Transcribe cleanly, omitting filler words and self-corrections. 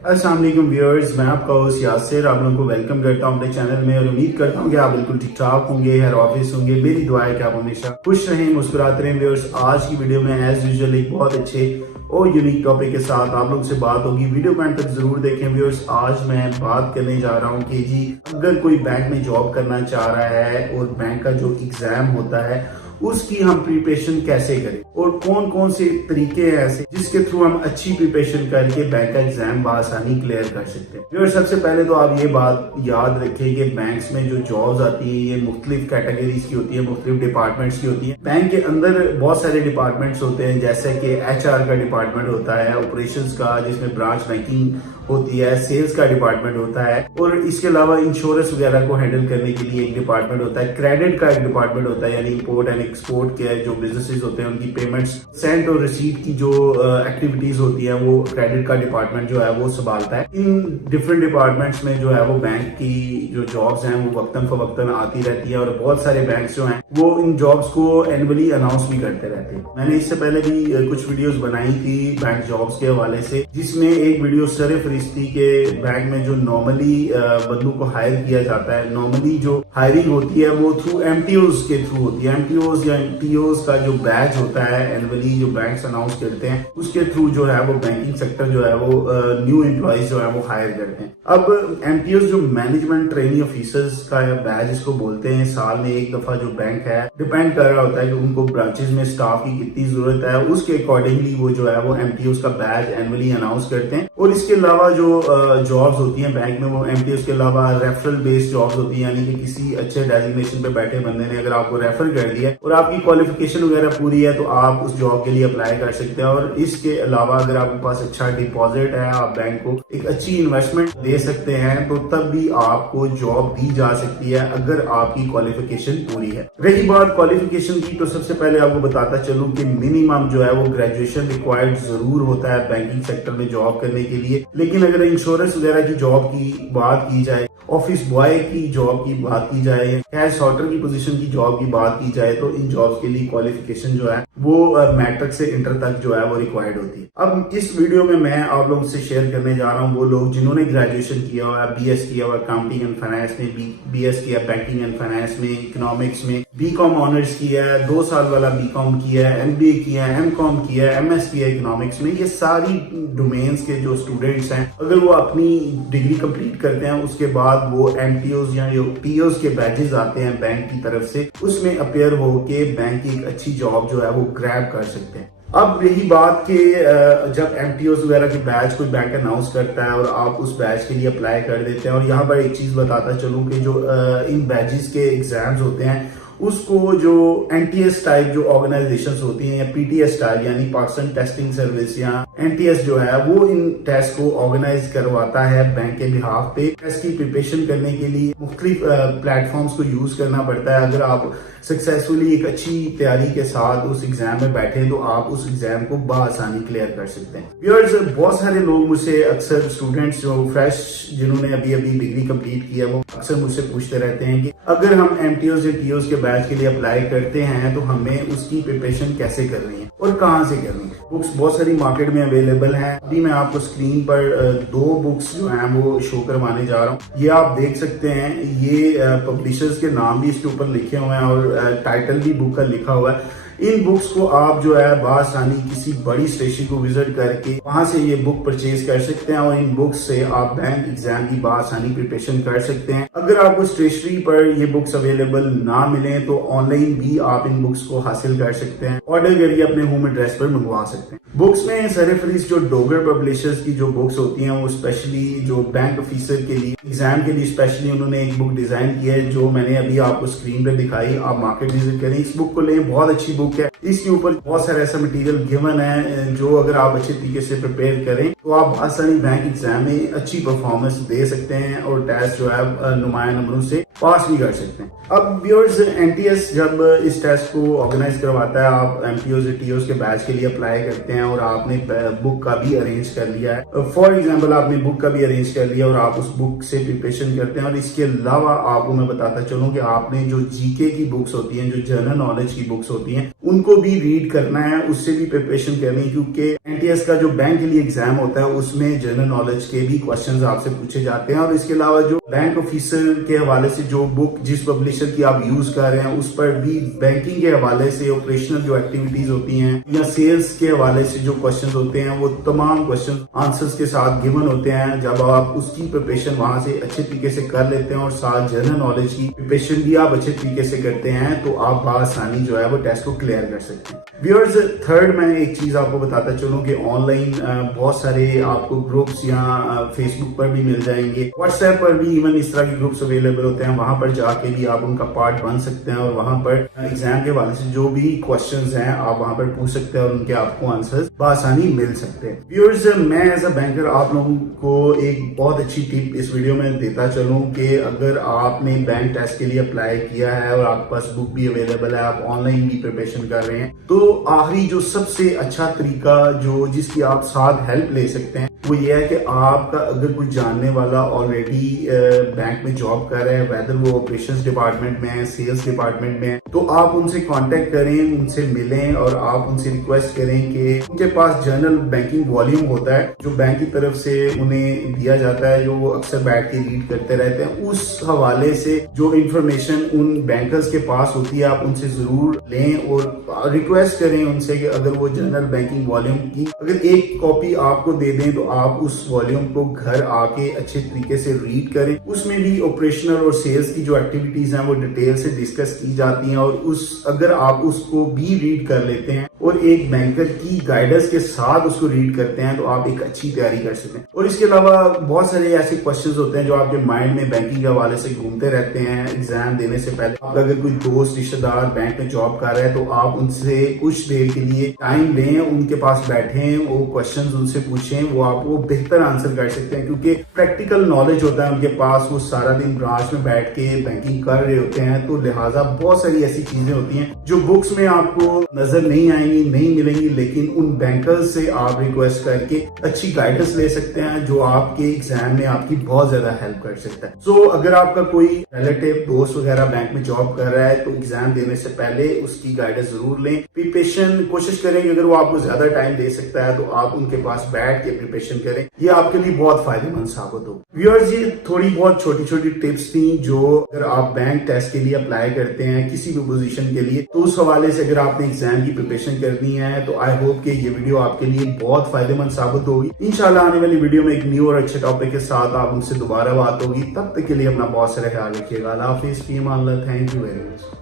अस्सलाम वालेकुम व्यूअर्स, मैं आपका होस्ट यासिर आप लोगों को वेलकम करता हूं अपने चैनल में और उम्मीद करता हूं कि आप बिल्कुल ठीक ठाक होंगे, हर ऑफिस होंगे। मेरी दुआ है कि आप हमेशा खुश रहें, मुस्कुराते रहें। व्यूअर्स, आज की वीडियो में एज यूजुअल एक बहुत अच्छे और यूनिक टॉपिक के साथ आप लोगों से बात होगी। वीडियो को अंत तक जरूर देखें। व्यूअर्स, आज मैं बात करने जा रहा हूं कि जी अगर कोई बैंक में जॉब करना चाह रहा है और बैंक का जो एग्जाम होता है उसकी हम प्रिपरेशन कैसे करें और कौन कौन से तरीके हैं ऐसे जिसके थ्रू हम अच्छी प्रिपरेशन करके बैंक का एग्जाम बआसानी क्लियर कर सकते हैं। और सबसे पहले तो आप ये बात याद रखें कि बैंक्स में जो जॉब्स आती है ये मुख्तलिफ कैटेगरीज की होती है, मुख्तलिफ डिपार्टमेंट्स की होती है। बैंक के अंदर बहुत सारे डिपार्टमेंट्स होते हैं, जैसे कि HR का डिपार्टमेंट होता है, ऑपरेशंस का जिसमें ब्रांच बैंकिंग होती है, सेल्स का डिपार्टमेंट होता है और इसके अलावा इंश्योरेंस वगैरह को हैंडल करने के लिए एक डिपार्टमेंट होता है। क्रेडिट का एक डिपार्टमेंट होता है, यानी इंपोर्ट एंड एक्सपोर्ट के जो बिजनेसेस होते हैं उनकी पेमेंट्स, सेंट और रिसीट की जो एक्टिविटीज होती है वो क्रेडिट का डिपार्टमेंट जो है वो संभालता है। इन डिफरेंट डिपार्टमेंट्स में जो है वो बैंक की जो जॉब्स हैं वो वक्तन फवक्तन आती रहती है और बहुत सारे बैंक्स जो हैं वो इन जॉब्स को एनुअली अनाउंस भी करते रहते हैं। मैंने इससे पहले भी कुछ वीडियोस बनाई थी बैंक जॉब्स के हवाले से, जिसमें एक वीडियो सिर्फ थी के बैंक में जो नॉर्मली बंदों को हायर किया जाता है, नॉर्मली जो हायरिंग होती है वो थ्रू MTOs के थ्रू होती है। MTOs या MTOs का जो बैच होता है एनुअली जो बैंक्स अनाउंस करते हैं उसके थ्रू जो है वो बैंकिंग सेक्टर जो है वो न्यू एम्प्लॉइज जो है वो हायर करते हैं। अब MTOs जो मैनेजमेंट ट्रेनिंग ऑफिसर्स का बैच इसको बोलते हैं, साल में एक दफा जो बैंक है डिपेंड कर रहा होता है कि उनको ब्रांचेस में स्टाफ की कितनी जरूरत है, उसके अकॉर्डिंगली वो जो है वो MTOs का बैच एनुअली अनाउंस करते हैं। और इसके अलावा जो जॉब्स होती हैं बैंक में वो MTOs के अलावा रेफरल बेस्ड जॉब्स होती हैं, यानी कि किसी अच्छे डेजिग्नेशन पे बैठे बंदे ने अगर आपको रेफर कर दिया और आपकी क्वालिफिकेशन वगैरह पूरी है तो आप उस जॉब के लिए अप्लाई कर सकते हैं। और इसके अलावा अगर आपके पास अच्छा डिपॉजिट है, आप बैंक को एक अच्छी इन्वेस्टमेंट दे सकते हैं तो तब भी आपको जॉब दी जा सकती है अगर आपकी क्वालिफिकेशन पूरी है। रही बात क्वालिफिकेशन की, तो सबसे पहले आपको बताता चलूं कि मिनिमम जो है वो ग्रेजुएशन रिक्वायर्ड जरूर होता है बैंकिंग सेक्टर में जॉब करने के लिए। लेकिन अगर इंश्योरेंस वगैरह की जॉब की बात की जाए, ऑफिस बॉय की जॉब की बात की जाए, कैश सॉर्टर की पोजीशन की जॉब की बात की जाए तो इन जॉब्स के लिए क्वालिफिकेशन जो है वो मैट्रिक से इंटर तक जो है वो रिक्वायर्ड होती है। अब इस वीडियो में मैं आप लोगों से शेयर करने जा रहा हूँ वो लोग जिन्होंने ग्रेजुएशन किया हुआ है, BS किया हुआ अकाउंटिंग एंड फाइनेंस में, BS किया बैंकिंग एंड फाइनेंस में, इकोनॉमिक्स में, BCom ऑनर्स किया है, 2 साल वाला BCom किया है, MBA किया है, MCom किया है, MS किया है इकोनॉमिक्स में। ये सारी डोमेन्स के जो स्टूडेंट्स हैं अगर वो अपनी डिग्री कंप्लीट करते हैं उसके बाद वो MTOs या जो POs के बैचेस आते हैं बैंक की तरफ से, उसमें अपेयर होके बैंक की एक अच्छी जॉब जो है वो ग्रैब कर सकते हैं। अब रही बात कि जब MTOs वगैरह के बैच कोई बैंक अनाउंस करता है और आप उस बैच के लिए अप्लाई कर देते हैं, और यहाँ पर एक चीज बताता चलूं कि जो इन बैचेस के एग्जाम्स होते हैं उसको जो NTS टाइप जो ऑर्गेनाइजेशंस होती हैं या PTS टाइप यानी पाकिस्तान टेस्टिंग सर्विस या NTS जो है वो इन टेस्ट को ऑर्गेनाइज करवाता है बैंक के बिहाफ पे। टेस्ट की प्रिपरेशन करने के लिए मुख्तलिफ प्लेटफॉर्म्स को यूज करना पड़ता है। अगर आप सक्सेसफुली एक अच्छी तैयारी के साथ उस एग्जाम में बैठे तो आप उस एग्जाम को बआसानी क्लियर कर सकते हैं। व्यूअर्स, बहुत सारे लोग मुझसे, अक्सर स्टूडेंट्स जो फ्रेश जिन्होंने अभी डिग्री कंप्लीट किया वो अक्सर मुझसे पूछते रहते हैं कि अगर हम MTOs या POs के बैच के लिए अप्लाई करते हैं तो हमें उसकी प्रिपरेशन कैसे करनी है और कहाँ से करनी है। बुक्स बहुत सारी मार्केट में अवेलेबल हैं। अभी मैं आपको स्क्रीन पर 2 बुक्स जो हैं वो शो करवाने जा रहा हूँ। ये आप देख सकते हैं, ये पब्लिशर्स के नाम भी इसके ऊपर लिखे हुए हैं और टाइटल भी बुक का लिखा हुआ है। इन बुक्स को आप जो है बआसानी किसी बड़ी स्टेशनरी को विजिट करके वहां से ये बुक परचेज कर सकते हैं और इन बुक्स से आप बैंक एग्जाम की बआसानी प्रिपरेशन कर सकते हैं। अगर आपको स्टेशनरी पर ये बुक्स अवेलेबल ना मिले तो ऑनलाइन भी आप इन बुक्स को हासिल कर सकते हैं, ऑर्डर करके अपने होम एड्रेस पर मंगवा सकते हैं। बुक्स में सरफरीज जो डोगर पब्लिशर्स की जो बुक्स होती हैं वो स्पेशली जो बैंक ऑफिसर के लिए एग्जाम के लिए स्पेशली उन्होंने एक बुक डिजाइन की है जो मैंने अभी आपको स्क्रीन पर दिखाई। आप मार्केट विजिट करें, इस बुक को लें, बहुत अच्छी बुक है। इसके ऊपर बहुत सारा ऐसा मटेरियल गिवन है जो अगर आप अच्छे तरीके से प्रिपेयर करें तो आप आसानी बैंक एग्जाम में अच्छी परफॉर्मेंस दे सकते हैं और टेस्ट जो है नुमाया नंबरों से पास भी कर सकते हैं। अब व्यूअर्स, एनटीएस जब इस टेस्ट को ऑर्गेनाइज करवाता है, आप एमटीओ से टीओ के बैच के लिए अप्लाई करते हैं और आपने बुक का भी अरेंज कर लिया है, फॉर एग्जांपल आपने बुक का भी अरेंज कर लिया और आप उस बुक से प्रिपरेशन करते हैं। और इसके अलावा आपको मैं बताता चलूं कि आपने जो जीके की बुक्स होती हैं, जो जनरल नॉलेज की बुक्स होती हैं, उनको भी रीड करना है, उससे भी प्रिपरेशन करनी है, क्योंकि एनटीएस का जो बैंक के लिए एग्जाम होता है उसमें जनरल नॉलेज के भी क्वेश्चंस आपसे पूछे जाते हैं। और इसके अलावा जो बैंक ऑफिसर के हवाले से जो बुक जिस पब्लिशर की आप यूज कर रहे हैं उस पर भी बैंकिंग के हवाले से ऑपरेशनल जो एक्टिविटीज होती हैं या सेल्स के हवाले से जो क्वेश्चंस होते हैं वो तमाम क्वेश्चन आंसर्स के साथ गिवन होते हैं। जब आप उसकी प्रिपरेशन वहां से अच्छे तरीके से कर लेते हैं और साथ जनरल नॉलेज की प्रिपरेशन भी आप अच्छे तरीके से करते हैं तो आप आसानी जो है वो टेस्ट को क्लियर कर सकते हैं। व्यूअर्स, थर्ड मैं एक चीज आपको बताता चलूं कि ऑनलाइन बहुत सारे आपको ग्रुप्स या फेसबुक पर भी मिल जाएंगे, व्हाट्सएप पर भी इवन इस तरह के ग्रुप्स अवेलेबल होते हैं। वहां पर जाके भी आप उनका पार्ट बन सकते हैं और वहां पर एग्जाम के हवाले से जो भी क्वेश्चंस हैं आप वहां पर पूछ सकते हैं और उनके आपको आंसर्स बआसानी मिल सकते हैं। व्यूअर्स, मैं एज अ बैंकर आप लोगों को एक बहुत अच्छी टिप इस वीडियो में देता चलूं कि अगर आपने बैंक टेस्ट के लिए अप्लाई किया है और आपके पास बुक भी अवेलेबल है, आप ऑनलाइन भी प्रिपरेशन कर रहे हैं, तो आखिरी जो सबसे अच्छा तरीका जो जिसकी आप साथ हेल्प ले सकते हैं वो ये है कि आपका अगर कोई जानने वाला ऑलरेडी बैंक में जॉब कर रहा है, वेदर वो ऑपरेशंस डिपार्टमेंट में है, सेल्स डिपार्टमेंट में है, तो आप उनसे कांटेक्ट करें, उनसे मिलें और आप उनसे रिक्वेस्ट करें कि उनके पास जनरल बैंकिंग वॉल्यूम होता है जो बैंक की तरफ से उन्हें दिया जाता है, जो वो अक्सर बैठ के रीड करते रहते हैं। उस हवाले से जो इंफॉर्मेशन उन बैंकर्स के पास होती है आप उनसे जरूर लें और रिक्वेस्ट करें उनसे कि अगर वो जनरल बैंकिंग वॉल्यूम की अगर एक कॉपी आपको दे दें तो आप उस वॉल्यूम को घर आके अच्छे तरीके से रीड करें। उसमें भी ऑपरेशनल और सेल्स की जो एक्टिविटीज हैं वो डिटेल से डिस्कस की जाती हैं और अगर आप उसको भी रीड कर लेते हैं और एक बैंकर की गाइडेंस के साथ उसको रीड करते हैं तो आप एक अच्छी तैयारी कर सकते हैं। और इसके अलावा बहुत सारे ऐसे क्वेश्चंस होते हैं जो आपके माइंड में बैंकिंग के हवाले से घूमते रहते हैं एग्जाम देने से पहले। आपका अगर कोई दोस्त रिश्तेदार बैंक में जॉब कर रहा है तो आप उनसे कुछ देर के लिए टाइम लें, उनके पास बैठें, वो क्वेश्चंस उनसे पूछें, वो आपको बेहतर आंसर कर सकते हैं क्योंकि प्रैक्टिकल नॉलेज होता है उनके पास, वो सारा दिन ब्रांच में बैठ के बैंकिंग कर रहे होते हैं। तो लिहाजा बहुत सारी ऐसी चीजें होती हैं जो बुक्स में आपको नजर नहीं आएंगी, नहीं मिलेंगी, लेकिन उन बैंकर्स से आप रिक्वेस्ट करके अच्छी गाइडेंस ले सकते हैं जो आपके एग्जाम में आपकी बहुत ज्यादा हेल्प कर सकता है। सो अगर आपका कोई रिलेटिव दोस्त वगैरह बैंक में जॉब कर रहा है तो एग्जाम देने से पहले उसकी गाइडेंस जरूर लें। प्रिपरेशन कोशिश करें कि अगर वो आपको ज्यादा टाइम दे सकता है तो आप उनके पास बैठ के प्रिपरेशन करें, ये आपके लिए बहुत फायदेमंद साबित हो। व्यूअर्स, ये थोड़ी बहुत छोटी छोटी टिप्स थी जो अगर आप बैंक टेस्ट के लिए अप्लाई करते हैं किसी भी पोजीशन के लिए तो उस हवाले से अगर आपने एग्जाम की प्रिपरेशन करनी है तो आई होप कि ये वीडियो आपके लिए बहुत फायदेमंद साबित होगी। इंशाल्लाह आने वाली वीडियो में एक न्यू और अच्छे टॉपिक के साथ आप उनसे दोबारा बात होगी। तब तक के लिए अपना बहुत सारा ख्याल रखिएगा। अल्लाह हाफिज़, फी अमान अल्लाह। Thank you very much.